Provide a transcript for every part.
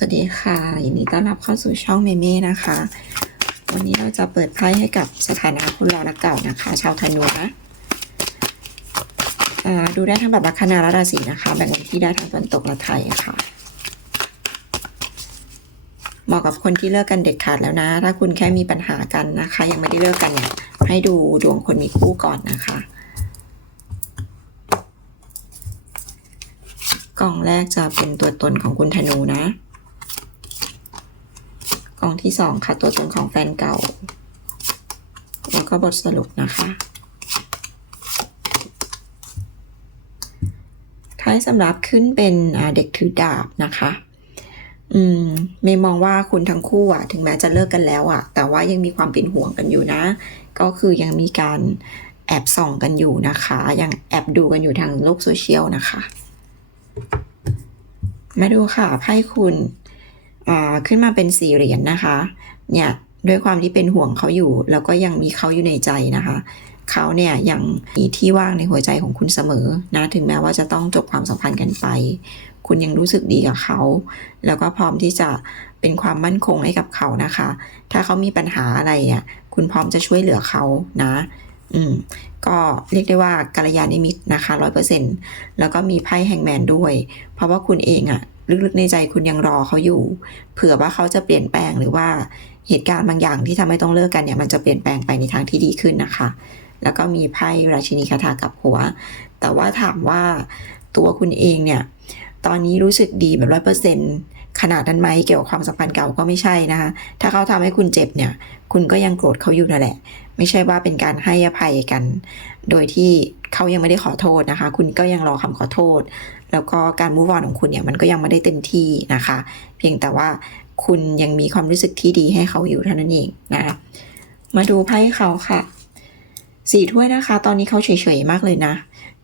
สวัสดีค่ะยินดีต้อนรับเข้าสู่ช่องเมเม่นะคะ วันนี้เราจะเปิดไพ่ให้กับสถานะคนรอรักเก่านะคะ ชาวธนูนะอ่าดูได้ทั้งแบบลัคนาและราศีนะคะ แบ่งวันที่ได้ทั้งตะวันตกและไทยค่ะเหมาะกับคนที่เลิกกันเด็ดขาดแล้วนะ ถ้าคุณแค่มีปัญหากันนะคะ ยังไม่ได้เลิกกันเนี่ยให้ดูดวงคนมีคู่ก่อนนะคะ กล่องแรกจะเป็นตัวตนของคุณธนูนะ กองที่สองค่ะ ตัวตนของแฟนเก่า แล้วก็บทสรุปนะคะท้ายสำหรับขึ้นเป็นเด็กถือดาบนะคะ อืมเมย์มองว่าคุณทั้งคู่อะ ถึงแม้จะเลิกกันแล้วอะ แต่ว่ายังมีความเป็นห่วงกันอยู่นะ ก็คือยังมีการแอบส่องกันอยู่นะคะ ยังแอบดูกันอยู่ทางโลกโซเชียลนะคะ มาดูค่ะไพ่คุณ ขึ้นมาเป็นสี่เหรียญนะคะ เนี่ยด้วยความที่เป็นห่วงเขาอยู่ แล้วก็ยังมีเขาอยู่ในใจนะคะ เขาเนี่ยยังมีที่ว่างในหัวใจของคุณเสมอนะ ถึงแม้ว่าจะต้องจบความสัมพันธ์กันไป คุณยังรู้สึกดีกับเขา แล้วก็พร้อมที่จะเป็นความมั่นคงให้กับเขานะคะ ถ้าเขามีปัญหาอะไรอะคุณพร้อมจะช่วยเหลือเขานะ อืม ก็เรียกได้ว่ากัลยาณมิตรนะคะร้อยเปอร์เซ็นต์แล้วก็มีไพ่แฮงแมนด้วย เพราะว่าคุณเองอะ ลึกๆในใจคุณยังรอเขาอยู่ เผื่อว่าเขาจะเปลี่ยนแปลงหรือว่าเหตุการณ์บางอย่างที่ทำให้ต้องเลิกกันเนี่ยมันจะเปลี่ยนแปลงไปในทางที่ดีขึ้นนะคะ แล้วก็มีไพ่ราชินีคาถากับหัว แต่ว่าถามว่าตัวคุณเองเนี่ยตอนนี้รู้สึกดีแบบร้อยเปอร์เซ็นขนาดนั้นไหมเกี่ยวกับความสัมพันธ์เก่าก็ไม่ใช่นะคะ ถ้าเขาทำให้คุณเจ็บเนี่ย คุณก็ยังโกรธเขาอยู่นั่นแหละ ไม่ใช่ว่าเป็นการให้อภัยกัน โดยที่เขายังไม่ได้ขอโทษนะคะ คุณก็ยังรอคำขอโทษ แล้วก็การมูฟออนของคุณเนี่ยมันก็ยังไม่ได้เต็มที่นะคะ เพียงแต่ว่าคุณยังมีความรู้สึกที่ดีให้เขาอยู่เท่านั้นเองนะมาดูไพ่เขาค่ะสี่ถ้วยนะคะ ตอนนี้เขาเฉยๆมากเลยนะ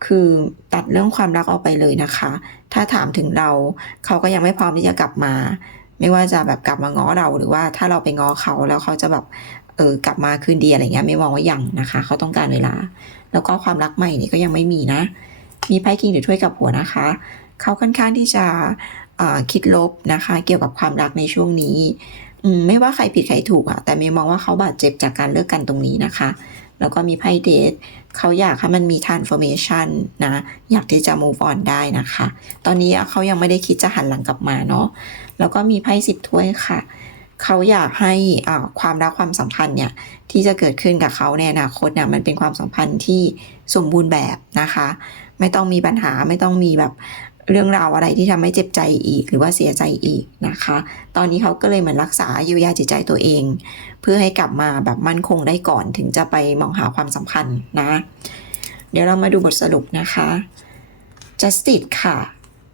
คือตัดเรื่องความรักออกไปเลยนะคะ ถ้าถามถึงเราเขาก็ยังไม่พร้อมที่จะกลับมา ไม่ว่าจะแบบกลับมาง้อเราหรือว่าถ้าเราไปง้อเขาแล้วเขาจะแบบเออกลับมาคืนดีอะไรเงี้ยไม่มองว่ายังนะคะ เขาต้องการเวลา แล้วก็ความรักใหม่นี่ก็ยังไม่มีนะ มีไพ่คิงหรือถ้วยกับหัวนะคะ เขาค่อนข้างที่จะคิดลบนะคะ เกี่ยวกับความรักในช่วงนี้อืไม่ว่าใครผิดใครถูกอะแต่เมย์มองว่าเขาบาดเจ็บจากการเลิกกันตรงนี้นะคะ แล้วก็มีไพ่เดทเขาอยากให้มันมี transformation นะ อยากที่จะ move on ได้นะคะ ตอนนี้เขายังไม่ได้คิดจะหันหลังกลับมาเนาะแล้วก็มีไพ่สิบถ้วยค่ะเขาอยากให้อ่าความรักความสัมพันธ์เนี่ยที่จะเกิดขึ้นกับเขาในอนาคตเนี่ยมันเป็นความสัมพันธ์ที่สมบูรณ์แบบนะคะ ไม่ต้องมีปัญหาไม่ต้องมีแบบ เรื่องราวอะไรที่ทำให้เจ็บใจอีก หรือว่าเสียใจอีกนะคะ ตอนนี้เขาก็เลยเหมือนรักษาเยียวยาจิตใจตัวเอง เพื่อให้กลับมาแบบมั่นคงได้ก่อนถึงจะไปมองหาความสัมพันธ์นะ เดี๋ยวเรามาดูบทสรุปนะคะ justice ค่ะ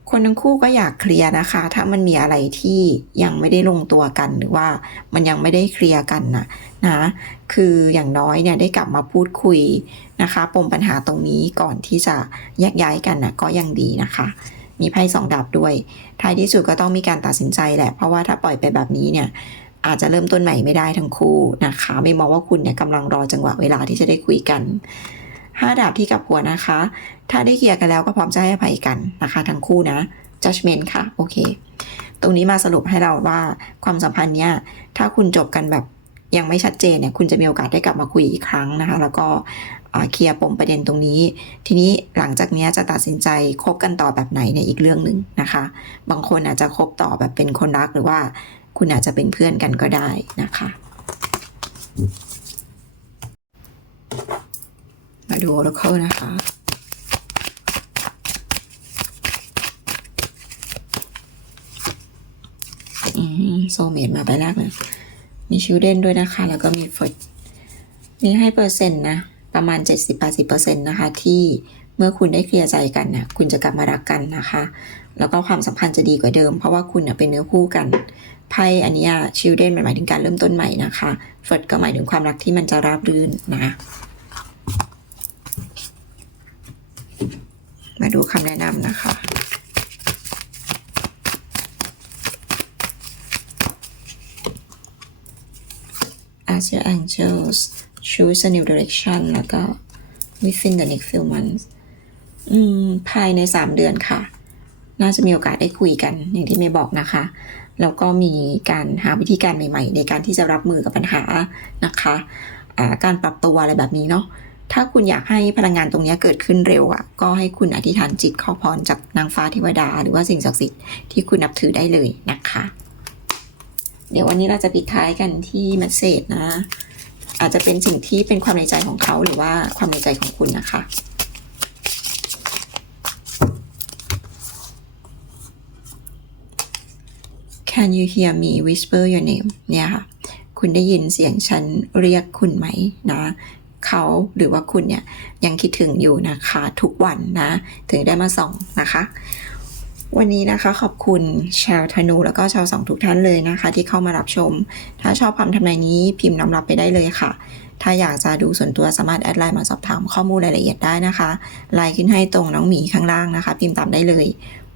คนทั้งคู่ก็อยากเคลียร์นะคะ ถ้ามันมีอะไรที่ยังไม่ได้ลงตัวกันหรือว่ามันยังไม่ได้เคลียร์กันนะนะ คืออย่างน้อยเนี่ยได้กลับมาพูดคุยนะคะ ปมปัญหาตรงนี้ก่อนที่จะแยกย้ายกันนะก็ยังดีนะคะ มีไพ่สองดาบด้วยท้ายที่สุดก็ต้องมีการตัดสินใจแหละ เพราะว่าถ้าปล่อยไปแบบนี้เนี่ยอาจจะเริ่มต้นใหม่ไม่ได้ทั้งคู่นะคะไม่มองว่าคุณเนี่ยกำลังรอจังหวะเวลาที่จะได้คุยกันห้าดาบที่กับหัวนะคะ ถ้าได้เคลียร์กันแล้วก็พร้อมจะให้อภัยกันนะคะทั้งคู่นะ judgment ค่ะ โอเค ตรงนี้มาสรุปให้เราว่าความสัมพันธ์เนี่ยถ้าคุณจบกันแบบ ยังไม่ชัดเจนเนี่ยคุณจะมีโอกาสได้กลับมาคุยอีกครั้งนะคะ แล้วก็เคลียร์ปมประเด็นตรงนี้ ทีนี้หลังจากนี้จะตัดสินใจคบกันต่อแบบไหนเนี่ยอีกเรื่องหนึ่งนะคะ บางคนอาจจะคบต่อแบบเป็นคนรักหรือว่าคุณอาจจะเป็นเพื่อนกันก็ได้นะคะ มาดู Oracle นะคะอืมโซเมดมาไปแรกเลย มีชิลเดนด้วยนะคะ แล้วก็มีฟดมีให้เปอร์เซ็นต์นะ ประมาณ 70-80%นะคะ ที่เมื่อคุณได้เคลียร์ใจกันนะคุณจะกลับมารักกันนะคะ แล้วก็ความสัมพันธ์จะดีกว่าเดิม เพราะว่าคุณน่ะเป็นเนื้อคู่กันไพ่อันเนี้ชิลเดนหมายถึงการเริ่มต้นใหม่นะคะฟดก็หมายถึงความรักที่มันจะราบรื่นนะมาดูคำแนะนำนะคะ As your angels choose a new direction แล้วก็ within the next few months อืมภายใน 3 เดือนค่ะ น่าจะมีโอกาสได้คุยกันอย่างที่เมย์บอกนะคะ แล้วก็มีการหาวิธีการใหม่ ๆ ในการที่จะรับมือกับปัญหานะคะอ่าการปรับตัวอะไรแบบนี้เนาะถ้าคุณอยากให้พลังงานตรงนี้เกิดขึ้นเร็วอะ่ะ ก็ให้คุณอธิษฐานจิตขอพรจากนางฟ้าเทวดา หรือว่าสิ่งศักดิ์สิทธิ์ที่คุณนับถือได้เลยนะคะ เดี๋ยววันนี้เราจะปิดท้ายกันที่เมสเซจนะ อาจจะเป็นสิ่งที่เป็นความในใจของเขาหรือว่าความในใจของคุณนะคะ Can you hear me whisper your name เนี่ยค่ะ คุณได้ยินเสียงฉันเรียกคุณไหมนะ เขาหรือว่าคุณเนี่ยยังคิดถึงอยู่นะคะ ทุกวันนะ ถึงได้มาส่องนะคะ วันนี้นะคะขอบคุณชาวธนูแล้วก็ชาวสองทุกท่านเลยนะคะ ที่เข้ามารับชม ถ้าชอบคำทำนายนี้พิมพ์น้ำรับไปได้เลยค่ะ ถ้าอยากจะดูส่วนตัวสามารถแอดไลน์มาสอบถามข้อมูลรายละเอียดได้นะคะไลน์ขึ้นให้ตรงน้องหมีข้างล่างนะคะ พิมพ์ตามได้เลย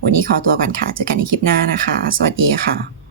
วันนี้ขอตัวก่อนค่ะเจอกันในคลิปหน้านะคะ สวัสดีค่ะ